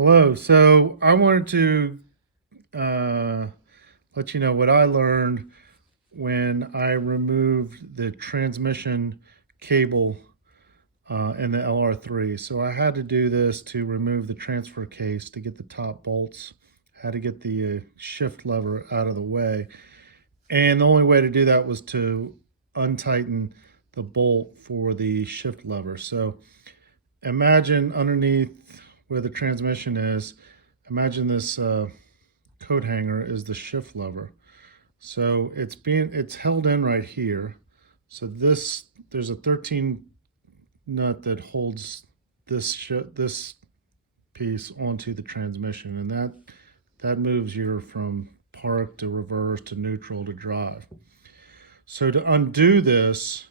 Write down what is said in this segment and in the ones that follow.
Hello. So I wanted to let you know what I learned when I removed the transmission cable in the LR3. So I had to do this to remove the transfer case to get the top bolts. I had to get the shift lever out of the way. And the only way to do that was to untighten the bolt for the shift lever. So imagine underneath where the transmission is, imagine this coat hanger is the shift lever. So it's held in right here. So there's a 13 nut that holds this piece onto the transmission, and that moves you from park to reverse to neutral to drive. So to undo this,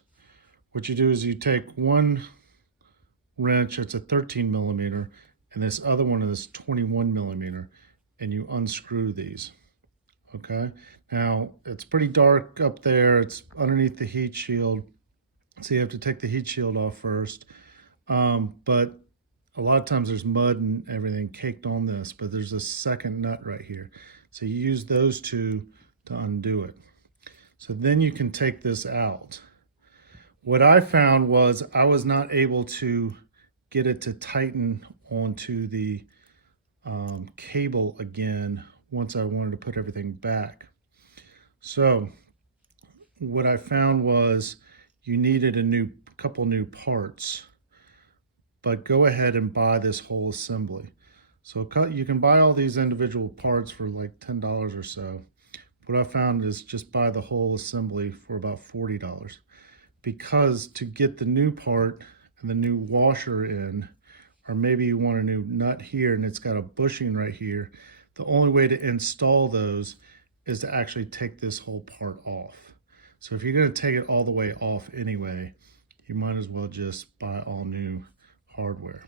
what you do is you take one wrench, it's a 13 millimeter, and this other one is 21 millimeter, and you unscrew these. Okay, now it's pretty dark up there, it's underneath the heat shield, so you have to take the heat shield off first. But a lot of times there's mud and everything caked on this, but there's a second nut right here, so you use those two to undo it. So then you can take this out. What I found was I was not able to get it to tighten onto the cable again once I wanted to put everything back. So what I found was you needed a couple new parts, but go ahead and buy this whole assembly. So you can buy all these individual parts for like $10 or so. What I found is just buy the whole assembly for about $40, because to get the new part and the new washer in, or maybe you want a new nut here and it's got a bushing right here, the only way to install those is to actually take this whole part off. So if you're going to take it all the way off anyway, you might as well just buy all new hardware.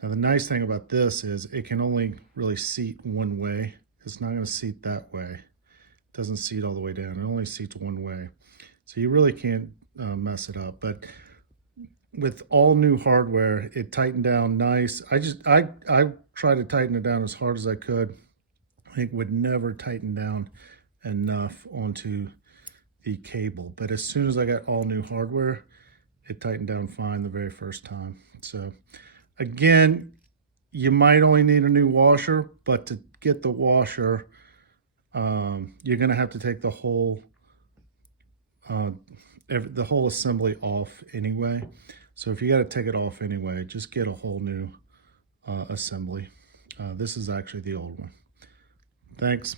Now the nice thing about this is it can only really seat one way. It's not going to seat that way. It doesn't seat all the way down. It only seats one way. So you really can't mess it up. But with all new hardware, it tightened down nice. I tried to tighten it down as hard as I could. It would never tighten down enough onto the cable. But as soon as I got all new hardware, it tightened down fine the very first time. So again, you might only need a new washer, but to get the washer, you're gonna have to take the whole assembly off anyway. So if you got to take it off anyway, just get a whole new assembly. This is actually the old one. Thanks.